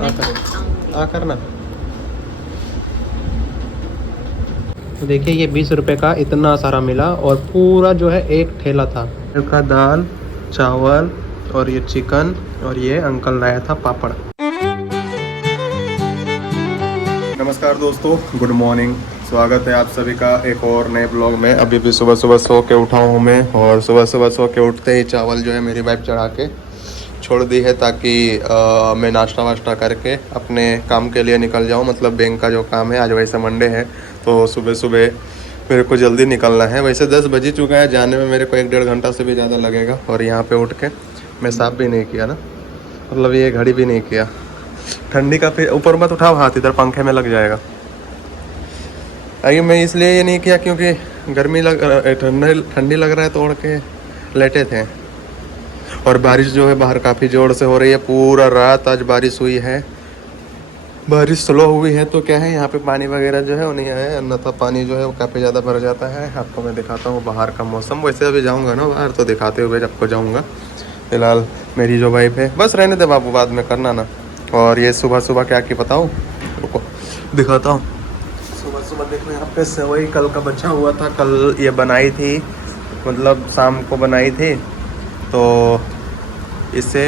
आकर ना। तो देखिए ये 20 रुपए का इतना सारा मिला और पूरा जो है एक ठेला था का दाल चावल और ये चिकन और ये अंकल लाया था पापड़। नमस्कार दोस्तों, गुड मॉर्निंग। स्वागत है आप सभी का एक और नए ब्लॉग में। अभी भी सुबह सुबह सो के उठा हूँ मैं और सुबह सुबह सो के उठते ही चावल जो है मेरी वाइफ चढ़ा के छोड़ दी है ताकि मैं नाश्ता वाश्ता करके अपने काम के लिए निकल जाऊँ। मतलब बैंक का जो काम है, आज वैसे मंडे है तो सुबह सुबह मेरे को जल्दी निकलना है। वैसे 10 बज ही चुका है, जाने में मेरे को 1-1.5 घंटा से भी ज़्यादा लगेगा। और यहाँ पे उठ के मैं साफ भी नहीं किया ना, मतलब ये घड़ी भी नहीं किया। ठंडी का फिर ऊपर मत उठाओ हाथ, इधर पंखे में लग जाएगा। अरे मैं इसलिए ये नहीं किया क्योंकि गर्मी ठंडी लग रहा है तो ओढ़ के लेटे थे। और बारिश जो है बाहर काफ़ी ज़ोर से हो रही है, पूरा रात आज बारिश हुई है। बारिश स्लो हुई है तो क्या है, यहाँ पे पानी वगैरह जो है वो नहीं है, अन्यथा पानी जो है वो काफ़ी ज़्यादा भर जाता है। आपको मैं दिखाता हूँ बाहर का मौसम। वैसे अभी जाऊँगा ना बाहर तो दिखाते हुए आपको जाऊँगा। फिलहाल मेरी जो वाइफ है, बस रहने दे बाबू, बाद में करना ना। और ये सुबह सुबह क्या कि बताऊँ, रुको दिखाता हूँ। सुबह सुबह देखो यहाँ पे सेवई कल का बचा हुआ था, कल ये बनाई थी, मतलब शाम को बनाई थी तो इससे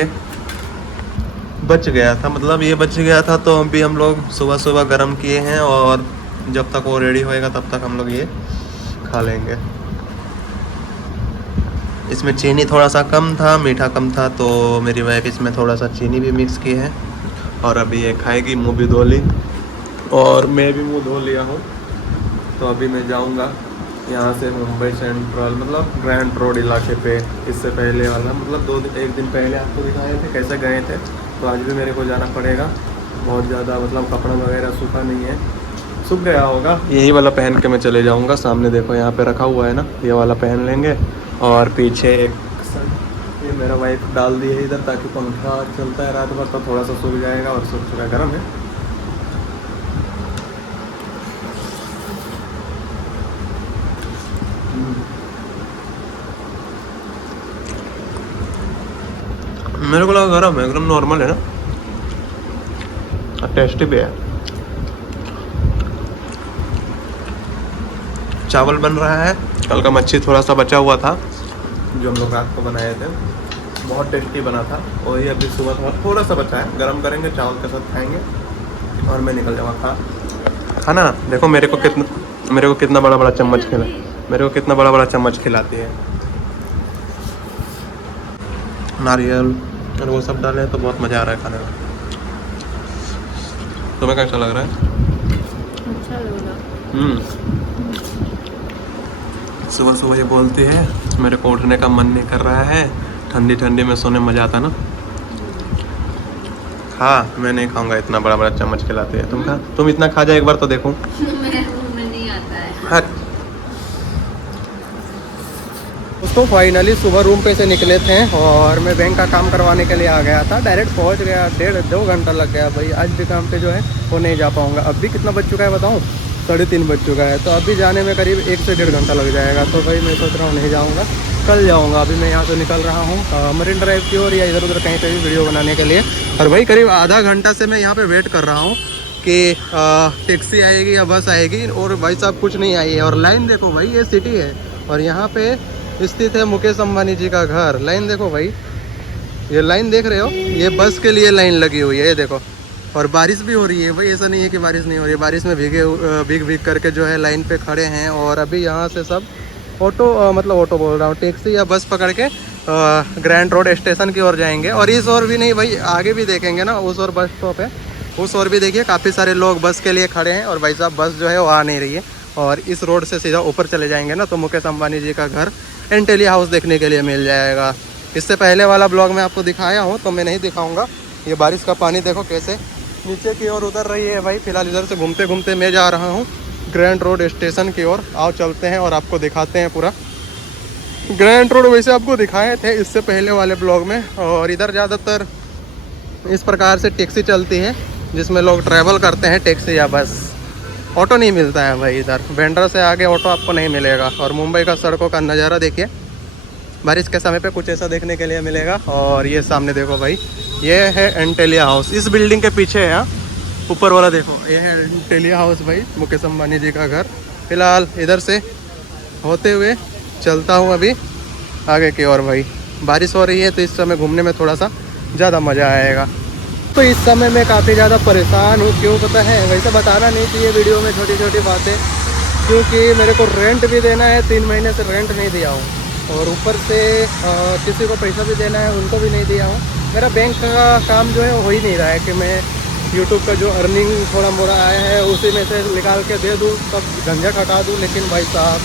बच गया था, मतलब ये बच गया था तो अभी हम लोग सुबह सुबह गर्म किए हैं और जब तक वो रेडी होएगा तब तक हम लोग ये खा लेंगे। इसमें चीनी थोड़ा सा कम था, मीठा कम था, तो मेरी वाइफ इसमें थोड़ा सा चीनी भी मिक्स की है। और अभी ये खाएगी, मुँह भी धो ली और मैं भी मुँह धो लिया हूँ। तो अभी मैं जाऊँगा यहाँ से मुंबई सेंट्रल, मतलब ग्रैंड रोड इलाके पे। इससे पहले वाला मतलब एक दिन पहले आपको दिखाए थे कैसे गए थे, तो आज भी मेरे को जाना पड़ेगा। बहुत ज़्यादा मतलब कपड़ा वगैरह सूखा नहीं है, सूख गया होगा। यही वाला पहन के मैं चले जाऊँगा। सामने देखो यहाँ पे रखा हुआ है ना, ये वाला पहन लेंगे। और पीछे एक ये मेरा वाइफ डाल दी है इधर ताकि पंखा चलता है रात भर तो थोड़ा सा सूख जाएगा। और सूख चुका है, गर्म है। मेरे को लगा गरम है, एकदम नॉर्मल है ना, टेस्टी भी है। चावल बन रहा है, कल का मच्छी थोड़ा सा बचा हुआ था जो हम लोग रात को बनाए थे, बहुत टेस्टी बना था। और ये अभी सुबह थोड़ा सा बचा है, गरम करेंगे चावल के साथ खाएंगे और मैं निकल जाऊँगा खाना ना। देखो मेरे को कितना बड़ा बड़ा चम्मच खिला, मेरे को कितना बड़ा बड़ा चम्मच खिलाती है। नारियल और वो सब डाले तो बहुत मज़ा आ रहा है खाने में। तुम्हें कैसा लग रहा है? अच्छा लग रहा। सुबह सुबह ये बोलती है मेरे को उठने का मन नहीं कर रहा है, ठंडी ठंडी में सोने में मज़ा आता ना। हाँ, मैं नहीं खाऊंगा, इतना बड़ा बड़ा चम्मच खिलाती है। तुम खा, तुम इतना खा जाए एक बार तो देखूं। मेरे मुंह में नहीं आता है। हाँ। दोस्तों फाइनली सुबह रूम पे से निकले थे और मैं बैंक का काम करवाने के लिए आ गया था। डायरेक्ट पहुंच गया, 1.5-2 घंटा लग गया भाई। आज भी काम पे जो है वो नहीं जा पाऊंगा। अभी कितना बज चुका है बताऊं? 3:30 बज चुका है। तो अभी जाने में करीब 1 से 1.5 घंटा लग जाएगा। तो भाई मैं सोच रहा हूँ नहीं जाऊँगा, कल जाऊँगा। अभी मैं यहाँ से निकल रहा हूँ मरीन ड्राइव की ओर या इधर उधर कहीं पर भी वीडियो बनाने के लिए। और भाई करीब आधा घंटा से मैं यहाँ पर वेट कर रहा हूँ कि टैक्सी आएगी या बस आएगी, और भाई साहब कुछ नहीं आई है। और लाइन देखो भाई, ये सिटी है और यहाँ पे स्थित है मुकेश अंबानी जी का घर। लाइन देखो भाई, ये लाइन देख रहे हो, ये बस के लिए लाइन लगी हुई है, ये देखो। और बारिश भी हो रही है भाई, ऐसा नहीं है कि बारिश नहीं हो रही है। बारिश में भीग करके जो है लाइन पे खड़े हैं। और अभी यहाँ से सब ऑटो मतलब ऑटो बोल रहा हूँ, टैक्सी या बस पकड़ के ग्रैंड रोड स्टेशन की ओर जाएंगे। और इस ओर भी नहीं भाई, आगे भी देखेंगे ना, उस ओर बस स्टॉप है, उस ओर भी देखिए काफ़ी सारे लोग बस के लिए खड़े हैं। और भाई साहब बस जो है वो आ नहीं रही है। और इस रोड से सीधा ऊपर चले जाएंगे ना तो मुकेश अंबानी जी का घर एंटेली हाउस देखने के लिए मिल जाएगा। इससे पहले वाला ब्लॉग में आपको दिखाया हूँ तो मैं नहीं दिखाऊंगा। ये बारिश का पानी देखो कैसे नीचे की ओर उतर रही है भाई। फिलहाल इधर से घूमते घूमते मैं जा रहा हूँ ग्रैंड रोड स्टेशन की ओर। आओ चलते हैं और आपको दिखाते हैं पूरा ग्रैंड रोड। वैसे आपको दिखाए थे इससे पहले वाले ब्लॉग में। और इधर ज़्यादातर इस प्रकार से टैक्सी चलती है जिसमें लोग ट्रैवल करते हैं, टैक्सी या बस। ऑटो नहीं मिलता है भाई इधर, वेंडर से आगे ऑटो आपको नहीं मिलेगा। और मुंबई का सड़कों का नज़ारा देखिए, बारिश के समय पे कुछ ऐसा देखने के लिए मिलेगा। और ये सामने देखो भाई, ये है एंटेलिया हाउस, इस बिल्डिंग के पीछे है। ऊपर वाला देखो, ये है एंटेलिया हाउस भाई, मुकेश अंबानी जी का घर। फिलहाल इधर से होते हुए चलता हूँ अभी आगे की ओर। भाई बारिश हो रही है तो इस समय घूमने में थोड़ा सा ज़्यादा मज़ा आएगा। तो इस समय मैं काफ़ी ज़्यादा परेशान हूँ, क्यों पता है, वैसे बताना नहीं चाहिए वीडियो में छोटी छोटी बातें, क्योंकि मेरे को रेंट भी देना है, 3 महीने से रेंट नहीं दिया हूँ, और ऊपर से किसी को पैसा भी देना है, उनको भी नहीं दिया हूँ। मेरा बैंक का काम जो है हो ही नहीं रहा है कि मैं यूट्यूब का जो अर्निंग थोड़ा मोड़ा आया है उसी में से निकाल के दे दूँ, तब झंझट हटा दूँ, लेकिन भाई साहब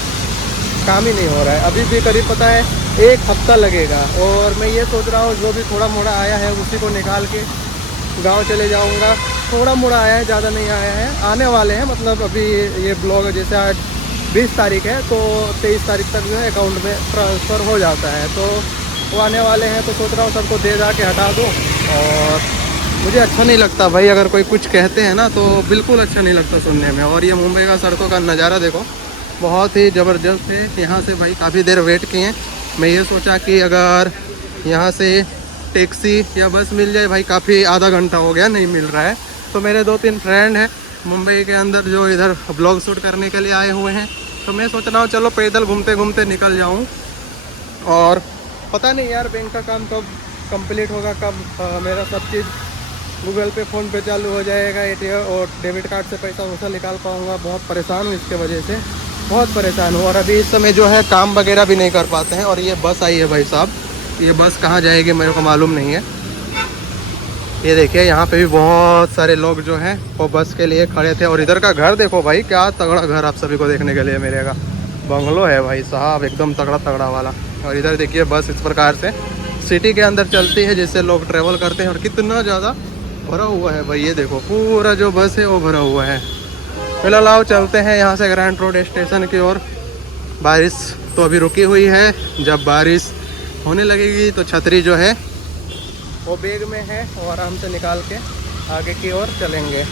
काम ही नहीं हो रहा है। अभी भी करीब पता है 1 हफ्ता लगेगा, और मैं ये सोच रहा हूँ जो भी थोड़ा मोड़ा आया है उसी को निकाल के गांव चले जाऊंगा। थोड़ा मोड़ा आया है, ज़्यादा नहीं आया है, आने वाले हैं, मतलब अभी ये ब्लॉग जैसे आज 20 तारीख है तो 23 तारीख तक जो है अकाउंट में ट्रांसफ़र हो जाता है, तो वो आने वाले हैं, तो सोच रहा हूँ सबको दे जा के हटा दूँ। और मुझे अच्छा नहीं लगता भाई, अगर कोई कुछ कहते हैं ना तो बिल्कुल अच्छा नहीं लगता सुनने में। और ये मुंबई का सड़कों का नज़ारा देखो, बहुत ही ज़बरदस्त है। यहाँ से भाई काफ़ी देर वेट किए, मैं ये सोचा कि अगर यहाँ से टैक्सी या बस मिल जाए, भाई काफ़ी आधा घंटा हो गया नहीं मिल रहा है। तो मेरे 2-3 फ्रेंड हैं मुंबई के अंदर जो इधर ब्लॉग शूट करने के लिए आए हुए हैं, तो मैं सोच रहा हूँ चलो पैदल घूमते घूमते निकल जाऊँ। और पता नहीं यार बैंक का काम कब कंप्लीट होगा, कब मेरा सब चीज़ गूगल पे फ़ोन पे चालू हो जाएगा, ATM और डेबिट कार्ड से पैसा वैसा निकाल पाऊँगा। बहुत परेशान हूँ इसके वजह से, बहुत परेशान हूँ। और अभी इस समय जो है काम वगैरह भी नहीं कर पाते हैं। और ये बस आई है भाई साहब, ये बस कहाँ जाएगी मेरे को मालूम नहीं है। ये देखिए यहाँ पे भी बहुत सारे लोग जो हैं वो बस के लिए खड़े थे। और इधर का घर देखो भाई, क्या तगड़ा घर आप सभी को देखने के लिए मिलेगा, बंगलो है भाई साहब एकदम तगड़ा तगड़ा वाला। और इधर देखिए बस इस प्रकार से सिटी के अंदर चलती है जिससे लोग ट्रैवल करते हैं। और कितना ज़्यादा भरा हुआ है भाई, ये देखो पूरा जो बस है वो भरा हुआ है। फिलहाल आओ चलते हैं यहाँ से ग्रैंड रोड स्टेशन की ओर। बारिश तो अभी रुकी हुई है, जब बारिश होने लगेगी तो छतरी जो है वो बैग में है और आराम से निकाल के आगे की ओर चलेंगे।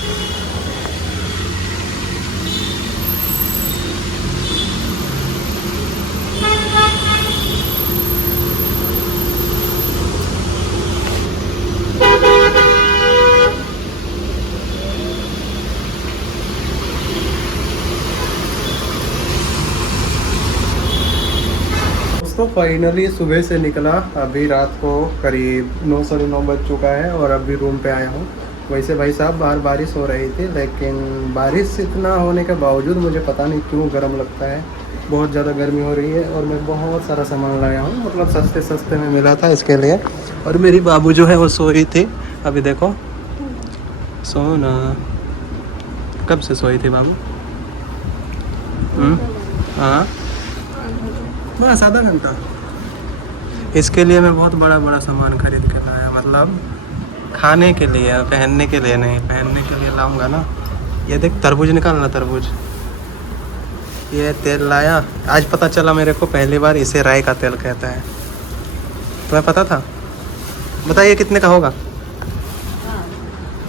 तो फाइनली सुबह से निकला, अभी रात को करीब 9 साढ़े 9 बज चुका है और अभी रूम पे आया हूँ। वैसे भाई साहब बाहर बारिश हो रही थी, लेकिन बारिश इतना होने के बावजूद मुझे पता नहीं क्यों गर्म लगता है, बहुत ज़्यादा गर्मी हो रही है। और मैं बहुत सारा सामान लाया हूँ, मतलब सस्ते सस्ते में मिला था इसके लिए। और मेरी बाबू जो है वो सो रही थी, अभी देखो सोना। कब से सोई थी बाबू? हाँ बस आधा घंटा। इसके लिए मैं बहुत बड़ा बड़ा सामान खरीद के लाया, मतलब खाने के लिए, पहनने के लिए नहीं, पहनने के लिए लाऊंगा ना। ये देख तरबूज निकालना, तरबूज। ये तेल लाया, आज पता चला मेरे को पहली बार इसे राई का तेल कहता है। तुम्हें पता था? बताइए कितने का होगा,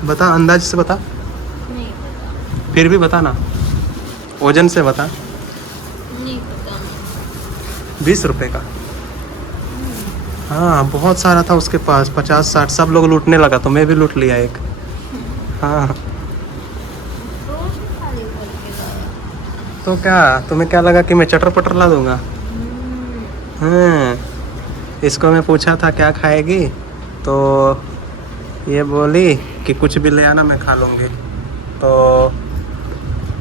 बता अंदाज से बता। नहीं पता। फिर भी बता ना, वजन से बता। नहीं पता। 20 रुपये का। हाँ बहुत सारा था उसके पास, 50-60, सब लोग लूटने लगा तो मैं भी लूट लिया एक। हाँ तो क्या तुम्हें क्या लगा कि मैं चटर पटर ला दूंगा? हाँ इसको मैं पूछा था क्या खाएगी, तो ये बोली कि कुछ भी ले आना मैं खा लूँगी। तो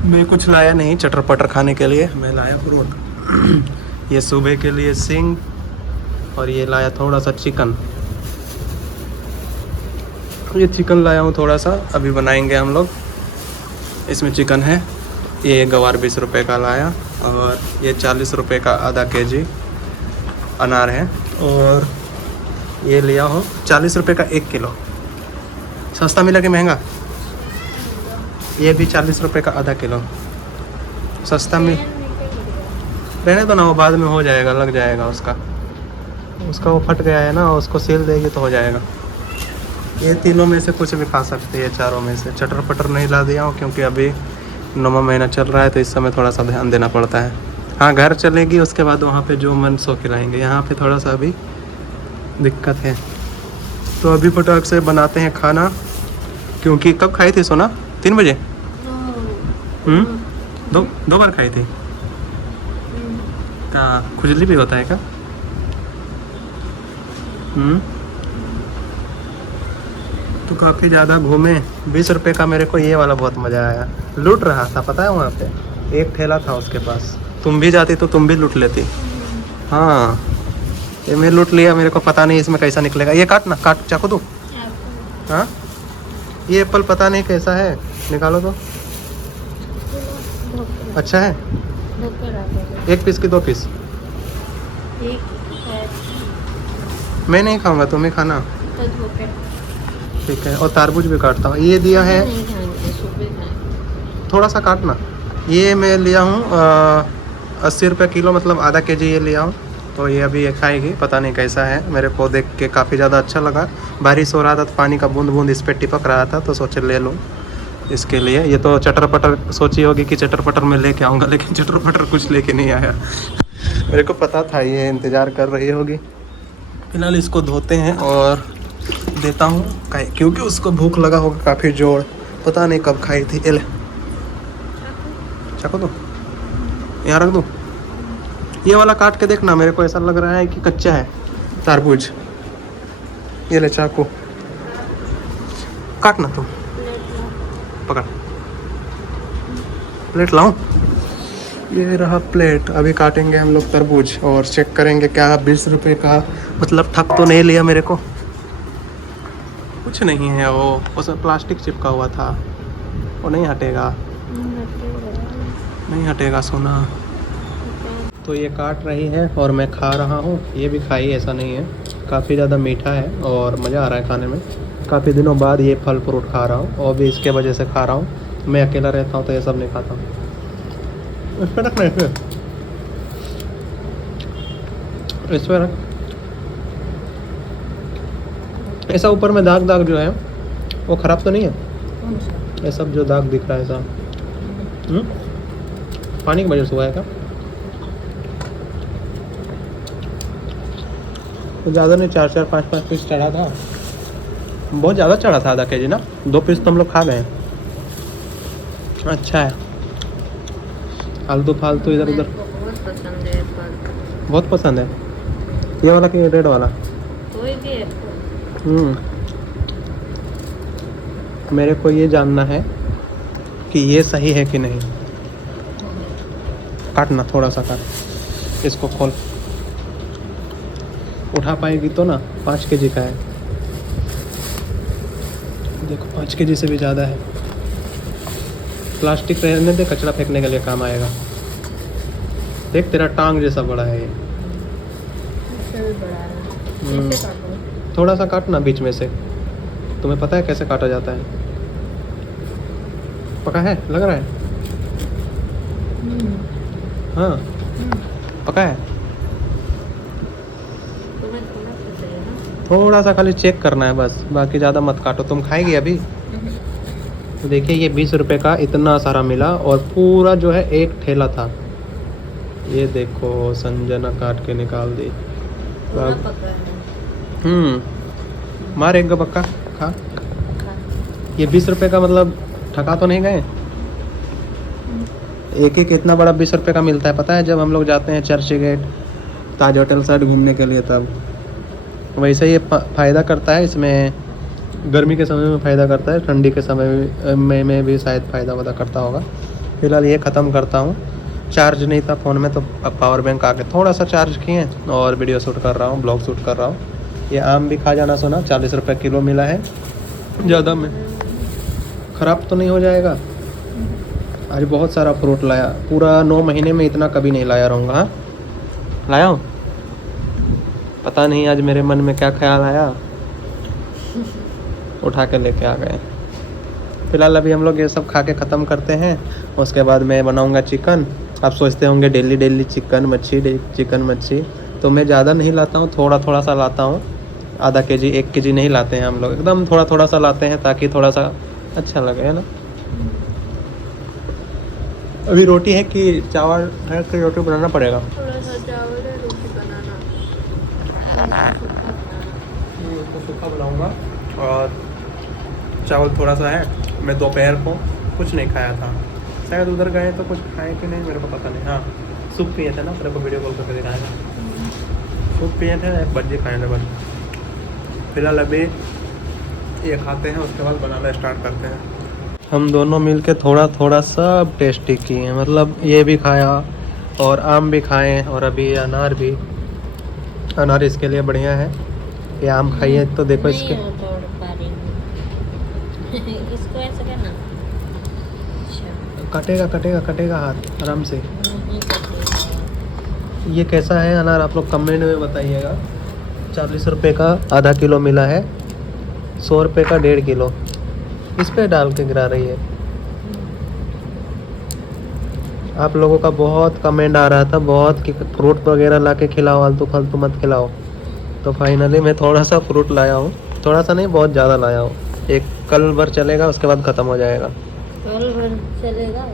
मैं कुछ लाया नहीं चटर पटर खाने के लिए, मैं लाया फ्रूट। ये सुबह के लिए सिंग, और ये लाया थोड़ा सा चिकन। ये चिकन लाया हूँ थोड़ा सा, अभी बनाएंगे हम लोग। इसमें चिकन है। ये गवार 20 रुपये का लाया, और ये 40 रुपये का आधा केजी अनार है। और ये लिया हूँ 40 रुपये का 1 किलो। सस्ता मिला कि महंगा? ये भी 40 रुपये का आधा किलो सस्ता मिल। रहने दो ना, वो बाद में हो जाएगा, लग जाएगा उसका वो फट गया है ना, उसको सील देगी तो हो जाएगा। ये तीनों में से कुछ भी खा सकते हैं, चारों में से। चटर पटर नहीं ला दिया हूँ क्योंकि अभी 9वां महीना चल रहा है, तो इस समय थोड़ा सा ध्यान देना पड़ता है। हाँ घर चलेगी, उसके बाद वहाँ पे जो मन सो खिलाएंगे। यहाँ पे थोड़ा सा अभी दिक्कत है, तो अभी फटाक से बनाते हैं खाना। क्योंकि कब खाई थी सोना? 3 बजे। दो बार खाई थी। हाँ, खुजली भी होता है क्या? तो काफ़ी ज़्यादा घूमे। 20 रुपये का मेरे को ये वाला बहुत मज़ा आया। लूट रहा था पता है, वहाँ पे एक ठेला था उसके पास। तुम भी जाती तो तुम भी लूट लेती। हाँ, ये मैं लूट लिया, मेरे को पता नहीं इसमें कैसा निकलेगा। ये काट ना, काट, चाकू दो। हाँ, ये एप्पल पता नहीं कैसा है, निकालो तो। अच्छा है। 1 पीस की 2 पीस? मैं नहीं खाऊंगा, तुम ही खाना। ठीक है, और तरबूज भी काटता हूँ। ये दिया है, थोड़ा सा काटना। ये मैं लिया हूँ 80 रुपये किलो, मतलब आधा केजी ये लिया हूँ। तो ये अभी ये खाएगी, पता नहीं कैसा है। मेरे को देख के काफ़ी ज़्यादा अच्छा लगा। बारिश हो रहा था तो पानी का बूंद बूंद इस पर टिपक रहा था, तो सोचे ले लूँ इसके लिए। ये तो चटर पटर सोची होगी कि चटर पटर में लेके आऊँगा, लेकिन चटर पटर कुछ लेके नहीं आया। मेरे को पता था ये इंतज़ार कर रही होगी। फिलहाल इसको धोते हैं और देता हूँ, क्योंकि उसको भूख लगा होगा काफ़ी जोर। पता नहीं कब खाई थी। एले चाकू दो, यहाँ रख दूँ। ये वाला काट के देखना, मेरे को ऐसा लग रहा है कि कच्चा है तरबूज। ये ले चाकू, काटना तुम। पकड़, प्लेट लाऊं? ये रहा प्लेट। अभी काटेंगे हम लोग तरबूज और चेक करेंगे क्या 20 रुपये का, मतलब ठग तो नहीं लिया मेरे को। कुछ नहीं है, वो उसमें प्लास्टिक चिपका हुआ था, वो नहीं हटेगा, नहीं हटेगा सोना। तो ये काट रही है और मैं खा रहा हूँ। ये भी खाई, ऐसा नहीं है। काफ़ी ज़्यादा मीठा है और मज़ा आ रहा है खाने में। काफ़ी दिनों बाद ये फल फ्रूट खा रहा हूँ, और भी इसके वजह से खा रहा हूँ। मैं अकेला रहता हूँ तो ये सब नहीं खाता हूँ। इस पर रखना, इस पर रख। ऐसा ऊपर में दाग दाग जो है वो ख़राब तो नहीं है? ये सब जो दाग दिख रहा है ऐसा पानी की वजह से हुआ है क्या? तो ज़्यादा नहीं, 4 5 पीस चढ़ा था। बहुत ज़्यादा चढ़ा था, आधा केजी ना। 2 पीस तो हम लोग खा गए। अच्छा है, फालतू फालतू इधर उधर। बहुत पसंद है फल। बहुत पसंद है। ये वाला कि रेड वाला? कोई भी है। मेरे को ये जानना है कि ये सही है कि नहीं। काटना, थोड़ा सा काट। इसको खोल, उठा पाएगी तो ना। 5 केजी का है, देखो 5 केजी से भी ज़्यादा है। प्लास्टिक रहने दे, कचरा फेंकने के लिए काम आएगा। देख, तेरा टांग जैसा बड़ा है ये। थोड़ा सा काटना बीच में से। तुम्हें पता है कैसे काटा जाता है? पका है, लग रहा है? हाँ, पका है। थोड़ा सा खाली चेक करना है बस, बाकी ज़्यादा मत काटो। तुम खाएगी अभी? तो देखिए, ये 20 रुपये का इतना सारा मिला, और पूरा जो है एक ठेला था। ये देखो, संजना काट के निकाल दी। मार एक पक्का खा। ये 20 रुपये का मतलब ठगा तो नहीं गए? एक एक इतना बड़ा 20 रुपये का मिलता है, पता है? जब हम लोग जाते हैं चर्च गेट, ताज होटल साइड घूमने के लिए, तब। वैसे ये फ़ायदा करता है इसमें। गर्मी के समय में फ़ायदा करता है, ठंडी के समय में भी शायद फ़ायदा वादा करता होगा। फिलहाल ये ख़त्म करता हूँ। चार्ज नहीं था फ़ोन में, तो अब पावर बैंक आके थोड़ा सा चार्ज किए और वीडियो शूट कर रहा हूँ, ब्लॉग शूट कर रहा हूँ। ये आम भी खा जाना सोना, 40 रुपये किलो मिला है। ज़्यादा में ख़राब तो नहीं हो जाएगा? आज बहुत सारा फ्रूट लाया, पूरा 9 महीने में इतना कभी नहीं लाया रहूँगा। हाँ, लाया हूँ। पता नहीं आज मेरे मन में क्या ख्याल आया, उठा के लेके आ गए। फिलहाल अभी हम लोग ये सब खा के ख़त्म करते हैं, उसके बाद मैं बनाऊँगा चिकन। आप सोचते होंगे डेली डेली चिकन मच्छी, तो मैं ज़्यादा नहीं लाता हूँ, थोड़ा थोड़ा सा लाता हूँ। आधा केजी 1 केजी नहीं लाते हैं हम लोग, एकदम थोड़ा थोड़ा सा लाते हैं, ताकि थोड़ा सा अच्छा लगे, है ना। अभी रोटी है कि चावल है कि रोटी बनाना पड़ेगा? थोड़ा सा चावल है, रोटी बनाना, सूखा बनाना। उसको सूखा बनाऊंगा और चावल थोड़ा सा है। मैं दोपहर को कुछ नहीं खाया था, शायद उधर गए तो कुछ खाए कि नहीं मेरे को पता नहीं। हाँ, सूप पिए थे ना, तेरे को वीडियो कॉल करके दिखाया था। सूप पिए थे, एक बज्जी खाए थे बस। फिलहाल अभी ये खाते हैं, उसके बाद बनाना स्टार्ट करते हैं। हम दोनों मिलके थोड़ा थोड़ा सब टेस्टी किए, मतलब ये भी खाया और आम भी खाए और अभी ये अनार भी। अनार इसके लिए बढ़िया है, ये आम खाइए तो देखो नहीं, इसके वो तोड़ पा रही हूँ। इसको ऐसे करना। अच्छा, कटेगा कटेगा कटेगा हाथ आराम से। नहीं कटेगा। ये कैसा है अनार आप लोग कमेंट में बताइएगा। 40 रुपये का आधा किलो मिला है, 100 रुपये का 1.5 किलो। इस पे डाल के गिरा रही है। आप लोगों का बहुत कमेंट आ रहा था बहुत कि फ्रूट वगैरह ला के खिलाओ, आलतू फालतू मत खिलाओ। तो फाइनली मैं थोड़ा सा फ्रूट लाया हूँ, थोड़ा सा नहीं बहुत ज़्यादा लाया हूँ। एक कल भर चलेगा, उसके बाद ख़त्म हो जाएगा। कल भर चलेगा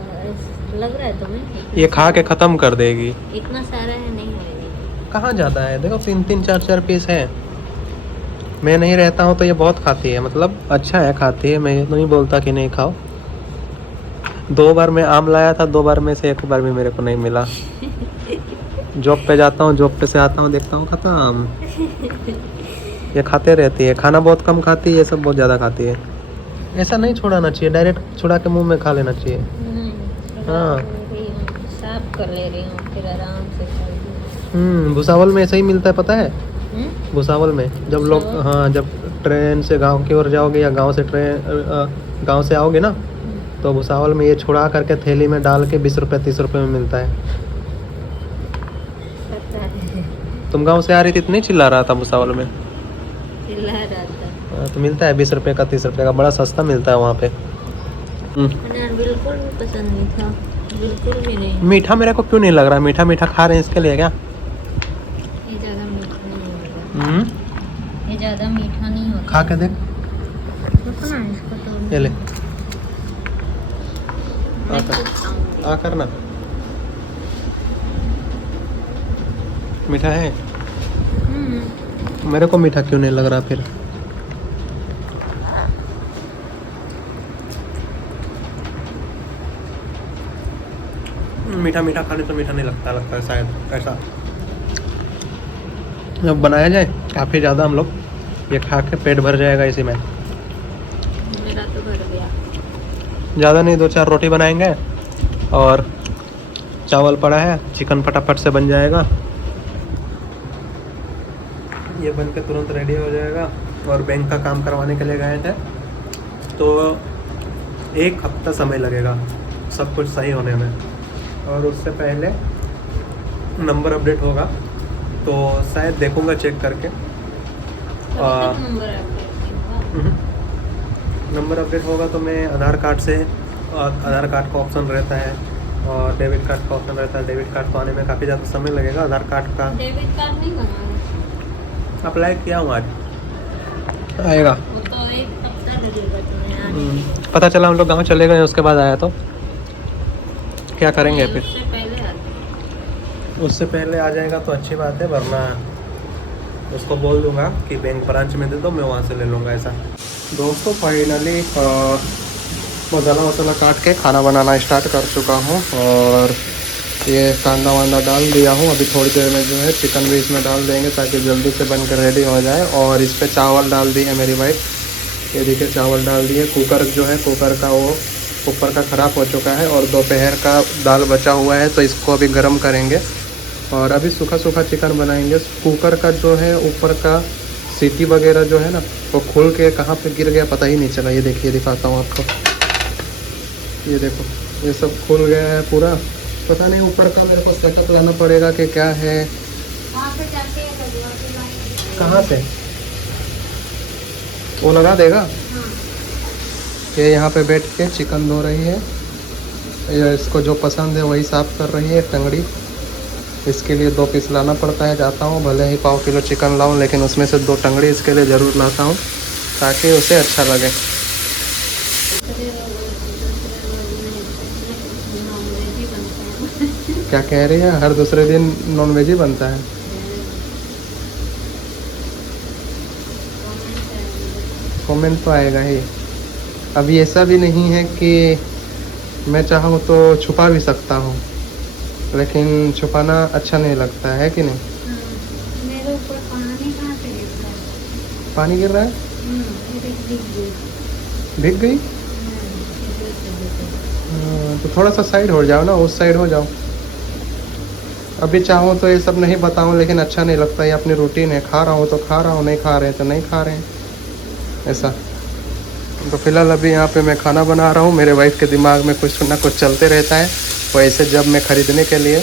लग रहा है तुम्हें? ये खा के ख़त्म कर देगी। इतना सारा है, नहीं है। कहाँ ज़्यादा है, देखो 3-3 4-4 पीस है। मैं नहीं रहता हूँ तो ये बहुत खाती है, मतलब अच्छा है खाती है, मैं ये नहीं बोलता कि नहीं खाओ। 2 बार मैं आम लाया था, 2 बार में से 1 बार भी मेरे को नहीं मिला। जॉब पे जाता हूँ, जॉब पे से आता हूँ, देखता हूँ खत्म। ये खाते रहती है, खाना बहुत कम खाती है, ये सब बहुत ज़्यादा खाती है। ऐसा नहीं छुड़ाना चाहिए, डायरेक्ट छुड़ा के मुंह में खा लेना चाहिए। हाँ। साफ कर ले रही हूँ, फिर आराम से खाऊंगी। भुसावल में ऐसा ही मिलता है पता है। भुसावल में जब लोग, भुसावल? हाँ, जब ट्रेन से गांव की ओर जाओगे या गांव से गांव से आओगे ना, तो भुसावल में ये छुड़ा करके थैली में डाल के 20 रुपये 30 रुपये में मिलता है। पता है, तुम गांव से आ रही थी, इतनी चिल्ला रहा था भुसावल में। चिल्ला रहा था। तो मिलता है 20 रुपये का 30 रुपये का, बड़ा सस्ता मिलता है वहाँ पे। अनार बिल्कुल भी पसंद नहीं था, बिल्कुल भी नहीं। मीठा मेरे को क्यों नहीं लग रहा, मीठा मीठा खा रहे हैं इसके लिए क्या? ये ज़्यादा मीठा नहीं होगा। ये ज़्यादा मीठा नहीं होगा। खा के देख। रुको ना, इसको तो ये ले, मैं खुद खाऊंगी। आ करना। मीठा है? मेरे को मीठा क्यों नहीं लग रहा फिर? मीठा मीठा खाने तो मीठा नहीं लगता, लगता है शायद ऐसा। जब बनाया जाए काफ़ी ज़्यादा, हम लोग ये खा के पेट भर जाएगा इसी में। मेरा तो भर गया। ज़्यादा नहीं, 2-4 रोटी बनाएंगे और चावल पड़ा है, चिकन फटाफट से बन जाएगा। ये बन के तुरंत रेडी हो जाएगा। और बैंक का काम करवाने के लिए गए थे, तो 1 हफ्ता समय लगेगा सब कुछ सही होने में। और उससे पहले नंबर अपडेट होगा, तो शायद देखूंगा चेक करके। नंबर अपडेट होगा तो मैं आधार कार्ड से, आधार कार्ड का ऑप्शन रहता है और डेबिट कार्ड का ऑप्शन रहता है। डेबिट कार्ड को आने में काफ़ी ज़्यादा समय लगेगा। आधार कार्ड का डेबिट कार्ड नहीं बनवाना, अप्लाई किया हूँ, आज आएगा। वो तो 1 हफ्ता लगेगा तुम्हें आने में। पता चला हम लोग गाँव चले गए, उसके बाद आया तो क्या करेंगे फिर? उससे पहले आते। उससे पहले आ जाएगा तो अच्छी बात है, वरना उसको बोल दूंगा कि बैंक ब्रांच में दे दो, मैं वहाँ से ले लूँगा ऐसा। दोस्तों फाइनली मसाला वसाला काट के खाना बनाना स्टार्ट कर चुका हूँ और ये कांदा वांदा डाल दिया हूँ। अभी थोड़ी देर में जो है चिकन भी इसमें डाल देंगे ताकि जल्दी से बनकर रेडी हो जाए। और इस पर चावल डाल दी है मेरी वाइफ, ये देखिए चावल डाल दिए। कुकर जो है, कुकर का वो ऊपर का ख़राब हो चुका है और दोपहर का दाल बचा हुआ है, तो इसको अभी गर्म करेंगे और अभी सूखा सूखा चिकन बनाएंगे। कुकर का जो है ऊपर का सीटी वगैरह जो है ना, वो खुल के कहाँ पे गिर गया पता ही नहीं चला। ये देखिए, दिखाता हूँ आपको, ये देखो ये सब खुल गया है पूरा। पता नहीं ऊपर का मेरे को सेटअप लाना पड़ेगा कि क्या है। कहाँ से वो लगा देगा? ये यहाँ पे बैठ के चिकन धो रही है, ये इसको जो पसंद है वही साफ़ कर रही है टंगड़ी। इसके लिए 2 पीस लाना पड़ता है। जाता हूँ भले ही 1/4 किलो चिकन लाऊं, लेकिन उसमें से 2 टंगड़ी इसके लिए ज़रूर लाता हूँ ताकि उसे अच्छा लगे। नॉनवेज ही बनता है। क्या कह रही है, हर दूसरे दिन नॉनवेज ही बनता है? कमेंट तो आएगा ही। अभी ऐसा भी नहीं है कि मैं चाहूँ तो छुपा भी सकता हूँ, लेकिन छुपाना अच्छा नहीं लगता है कि नहीं? मेरे ऊपर पानी कहाँ से गिर रहा है? पानी गिर रहा है? ये देख, भीग गई। भीग गई? इधर से देखो। तो थोड़ा सा साइड हो जाओ ना, उस साइड हो जाओ। अभी चाहूँ तो ये सब नहीं बताऊँ, लेकिन अच्छा नहीं लगता। ये अपनी रूटीन है, खा रहा हूँ तो खा रहा हूँ, नहीं खा रहे हैं तो नहीं खा रहे हैं, ऐसा। तो फिलहाल अभी यहाँ पे मैं खाना बना रहा हूँ। मेरे वाइफ के दिमाग में कुछ ना कुछ चलते रहता है। वैसे जब मैं ख़रीदने के लिए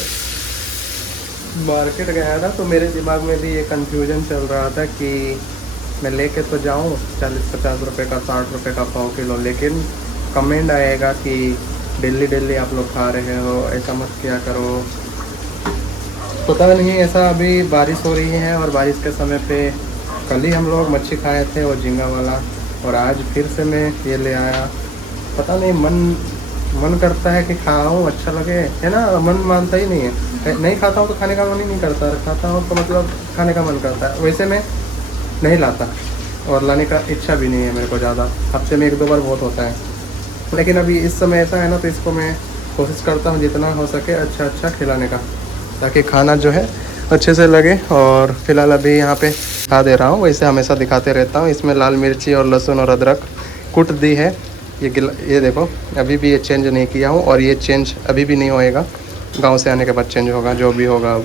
मार्केट गया था तो मेरे दिमाग में भी ये कन्फ्यूजन चल रहा था कि मैं लेके तो जाऊँ 40-50 रुपये का, 60 रुपये का पाव किलो, लेकिन कमेंट आएगा कि डेली डेली आप लोग खा रहे हो, ऐसा मत किया करो। पता नहीं, ऐसा अभी बारिश हो रही है और बारिश के समय पे कल ही हम लोग मच्छी खाए थे, वो झींगा वाला, और आज फिर से मैं ये ले आया। पता नहीं, मन करता है कि खाऊं, अच्छा लगे, है ना? मन मानता ही नहीं है। नहीं खाता हूँ तो खाने का मन ही नहीं करता, खाता हूँ तो मतलब खाने का मन करता है। वैसे मैं नहीं लाता और लाने का इच्छा भी नहीं है मेरे को ज़्यादा, हफ्ते में 1-2 बार बहुत होता है। लेकिन अभी इस समय ऐसा है ना, तो इसको मैं कोशिश करता हूँ जितना हो सके अच्छा खिलाने का, ताकि खाना जो है अच्छे से लगे। और फिलहाल अभी यहाँ पे खा दे रहा हूँ, वैसे हमेशा दिखाते रहता हूँ। इसमें लाल मिर्ची और लहसुन और अदरक कूट दी है। ये देखो, अभी भी ये चेंज नहीं किया हूँ, और ये चेंज अभी भी नहीं होएगा, गांव से आने के बाद चेंज होगा, जो भी होगा अब।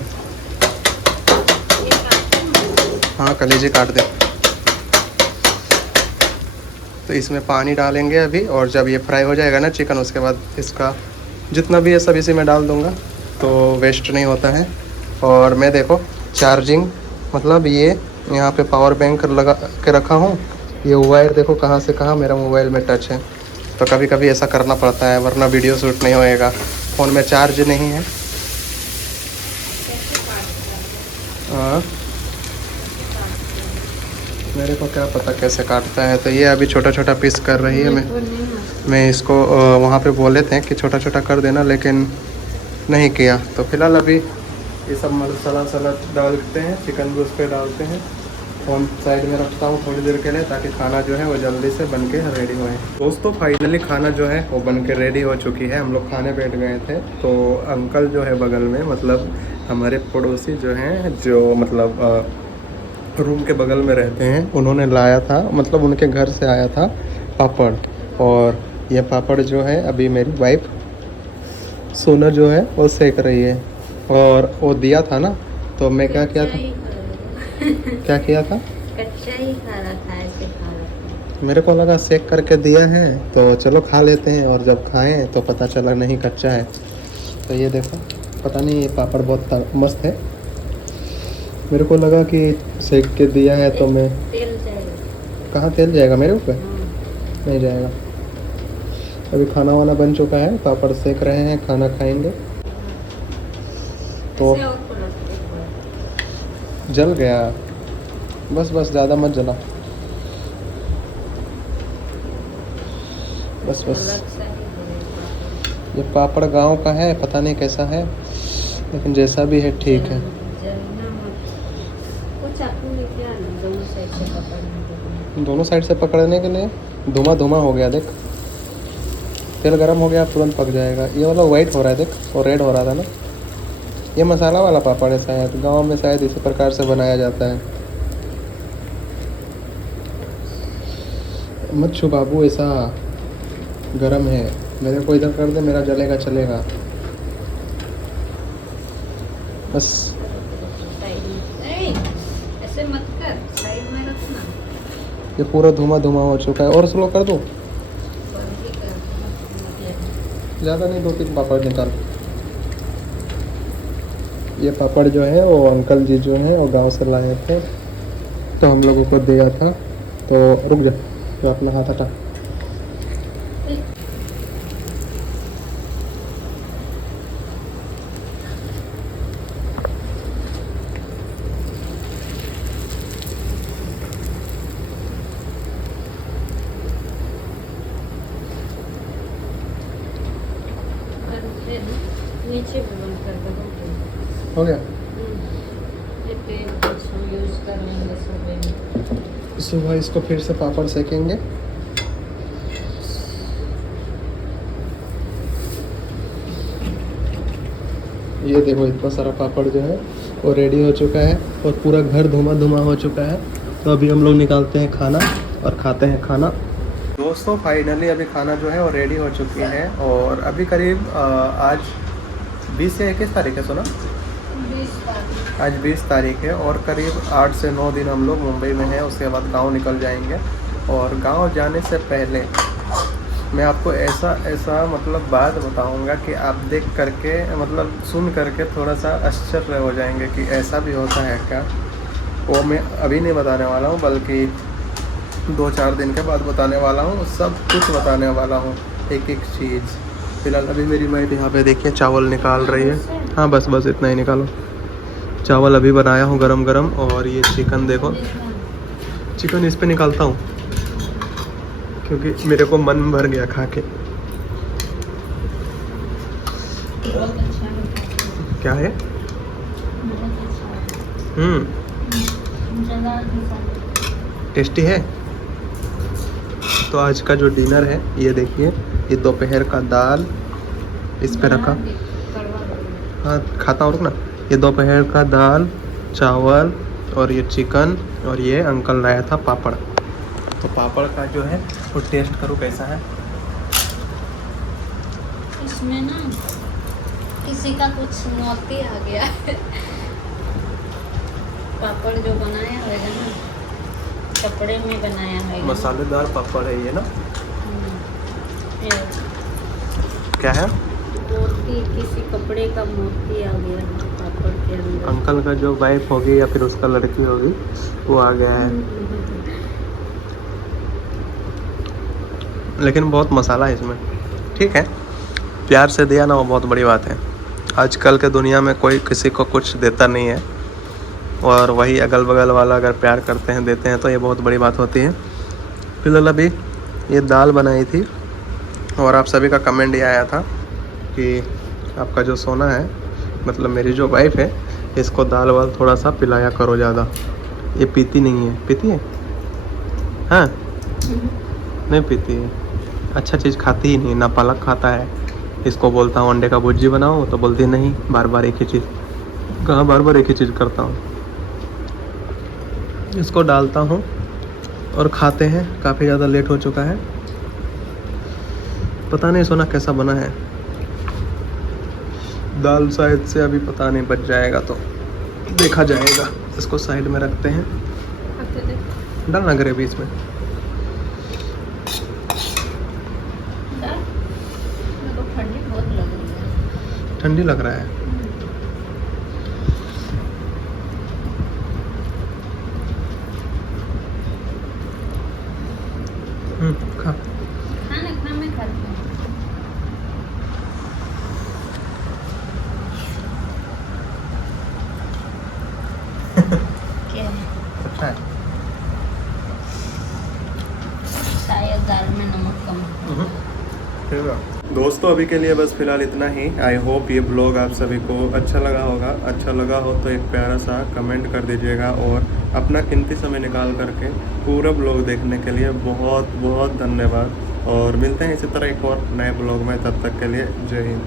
हाँ, कलेजी काट दे। तो इसमें पानी डालेंगे अभी, और जब ये फ्राई हो जाएगा ना चिकन, उसके बाद इसका जितना भी है सब इसी में डाल दूँगा, तो वेस्ट नहीं होता है। और मैं देखो चार्जिंग, मतलब ये यहाँ पे पावर बैंक लगा के रखा हूँ। ये वायर देखो कहाँ से कहाँ मेरा मोबाइल में टच है, तो कभी कभी ऐसा करना पड़ता है, वरना वीडियो शूट नहीं होएगा। फ़ोन में चार्ज नहीं है। हाँ, मेरे को क्या पता कैसे काटता है। तो ये अभी छोटा छोटा पीस कर रही है। मैं इसको वहाँ पे बोले थे कि छोटा छोटा कर देना, लेकिन नहीं किया। तो फिलहाल अभी ये सब मसाला डालते हैं, चिकन भी उस पर डालते हैं। फ़ोन साइड में रखता हूँ थोड़ी देर के लिए, ताकि खाना जो है वो जल्दी से बन के रेडी होए। दोस्तों फाइनली खाना जो है वो बन के रेडी हो चुकी है। हम लोग खाने बैठ गए थे, तो अंकल जो है बगल में, मतलब हमारे पड़ोसी जो हैं, जो मतलब रूम के बगल में रहते हैं, उन्होंने लाया था, मतलब उनके घर से आया था पापड़। और ये पापड़ जो है अभी मेरी वाइफ सोना जो है वो सेक रही है। और वो दिया था ना, तो मैं क्या किया था, क्या किया था, कच्चा ही खा रहा था, ऐसे खा रहा था। मेरे को लगा सेक करके दिया है तो चलो खा लेते हैं, और जब खाएं तो पता चला नहीं, कच्चा है। तो ये देखो, पता नहीं ये पापड़ बहुत मस्त है। मेरे को लगा कि सेक के दिया है तो मैं, तेल जाएगा। कहाँ तेल जाएगा मेरे ऊपर? हाँ। नहीं जाएगा। अभी खाना वाना बन चुका है, पापड़ सेक रहे हैं, खाना खाएंगे। तो ऐसे और पलटते जल गया, बस ज़्यादा मत जला, बस। अलग सा ही है। ये पापड़ गांव का है, पता नहीं कैसा है, लेकिन जैसा भी है ठीक है। जलना मत। वो चाकू लेके आना, दोनों साइड से पकड़ने के लिए। दोनों साइड से पकड़ने के लिए। धुआं हो गया, देख तेल गरम हो गया, तुरंत पक जाएगा। ये वाला वाइट हो रहा है, देख, और रेड हो रहा था ना। ये मसाला वाला पापड़ है, शायद गांव में शायद इसी प्रकार से बनाया जाता है। मत छू बाबू, ऐसा गरम है। मेरे को इधर कर दे, मेरा जलेगा चलेगा बस। साइड में, ऐसे मत कर, साइड में रखना। ये पूरा धुआं हो चुका है, और स्लो कर दो, बंद ही कर दो। ज़्यादा नहीं, 2-3 पापड़ निकाल। ये पापड़ जो है वो अंकल जी जो है वो गांव से लाए थे, तो हम लोगों को दिया था। तो रुक जा, तो अपना हाथ हटा। दे दो, नीचे भी बंद कर दो। हो गया। ये तेल कुछ हम यूज़ कर लेंगे सुबह में। सुबह इसको फिर से पापड़ सेकेंगे। ये देखो इतना सारा पापड़ जो है वो रेडी हो चुका है और पूरा घर धुआं धुआं हो चुका है। तो अभी हम लोग निकालते हैं खाना और खाते हैं खाना। दोस्तों फाइनली अभी खाना जो है वो रेडी हो चुकी है और अभी करीब आज 20 से 21 तारीख है सुना, 20 तारीख। आज 20 तारीख है और करीब 8 से 9 दिन हम लोग मुंबई में हैं। उसके बाद गांव निकल जाएंगे और गांव जाने से पहले मैं आपको ऐसा मतलब बात बताऊंगा कि आप देख करके मतलब सुन करके थोड़ा सा आश्चर्य हो जाएंगे कि ऐसा भी होता है क्या। वो मैं अभी नहीं बताने वाला हूँ, बल्कि 2-4 दिन के बाद बताने वाला हूँ। सब कुछ बताने वाला हूँ, एक एक चीज़। फिलहाल अभी मेरी वाइफ यहाँ पे देखिए चावल निकाल रही है। हाँ बस इतना ही निकालो। चावल अभी बनाया हूँ गरम गरम। और ये चिकन देखो, चिकन इस पे निकालता हूँ क्योंकि मेरे को मन भर गया खा के। बहुत अच्छा है। क्या है? बहुत अच्छा है। ज़्यादा टेस्टी है। तो आज का जो डिनर है ये देखिए, ये दोपहर का दाल इस पे रखा। हाँ खाता हूँ, रुक ना। ये दोपहर का दाल, चावल और ये चिकन और ये अंकल लाया था पापड़। तो पापड़ का जो है वो टेस्ट करो कैसा है। इसमें ना किसी का कुछ मोती आ गया है। पापड़ जो बनाया होगा ना, कपड़े में बनाया है। मसालेदार पापड़ है ये ना। ये क्या है? मोती, किसी कपड़े का मोती आ गया है पापड़ के अंदर। अंकल का जो वाइफ होगी या फिर उसका लड़की होगी वो आ गया है। लेकिन बहुत मसाला है इसमें। ठीक है, प्यार से दिया ना वो बहुत बड़ी बात है। आजकल के दुनिया में कोई किसी को कुछ देता नहीं है और वही अगल बगल वाला अगर प्यार करते हैं देते हैं तो ये बहुत बड़ी बात होती है। फिलहाल अभी ये दाल बनाई थी और आप सभी का कमेंट ये आया था कि आपका जो सोना है, मतलब मेरी जो वाइफ है, इसको दाल वाल थोड़ा सा पिलाया करो ज़्यादा। ये पीती नहीं है। पीती है? हाँ नहीं पीती है। अच्छा चीज़ खाती ही नहीं, ना पालक खाता है। इसको बोलता हूँ अंडे का भुर्जी बनाओ तो बोलती नहीं, बार बार एक ही चीज़। कहाँ बार बार एक ही चीज़ करता हूँ। इसको डालता हूँ और खाते हैं। काफ़ी ज़्यादा लेट हो चुका है। पता नहीं सोना कैसा बना है। दाल शायद से अभी पता नहीं बच जाएगा तो देखा जाएगा। इसको साइड में रखते हैं। डालना ग्रेवी इसमें। ठंडी बहुत लग रही है। ठंडी लग रहा है। खा। खाना मैं खाती हूँ। क्या है? अच्छा है। शायद दाल में नमक कम है। ठीक है दोस्तों, अभी के लिए बस फिलहाल इतना ही। आई होप ये ब्लॉग आप सभी को अच्छा लगा होगा। अच्छा लगा हो तो एक प्यारा सा कमेंट कर दीजिएगा और अपना कीमती समय निकाल करके पूरा ब्लॉग देखने के लिए बहुत बहुत धन्यवाद। और मिलते हैं इसी तरह एक और नए ब्लॉग में। तब तक के लिए जय हिंद।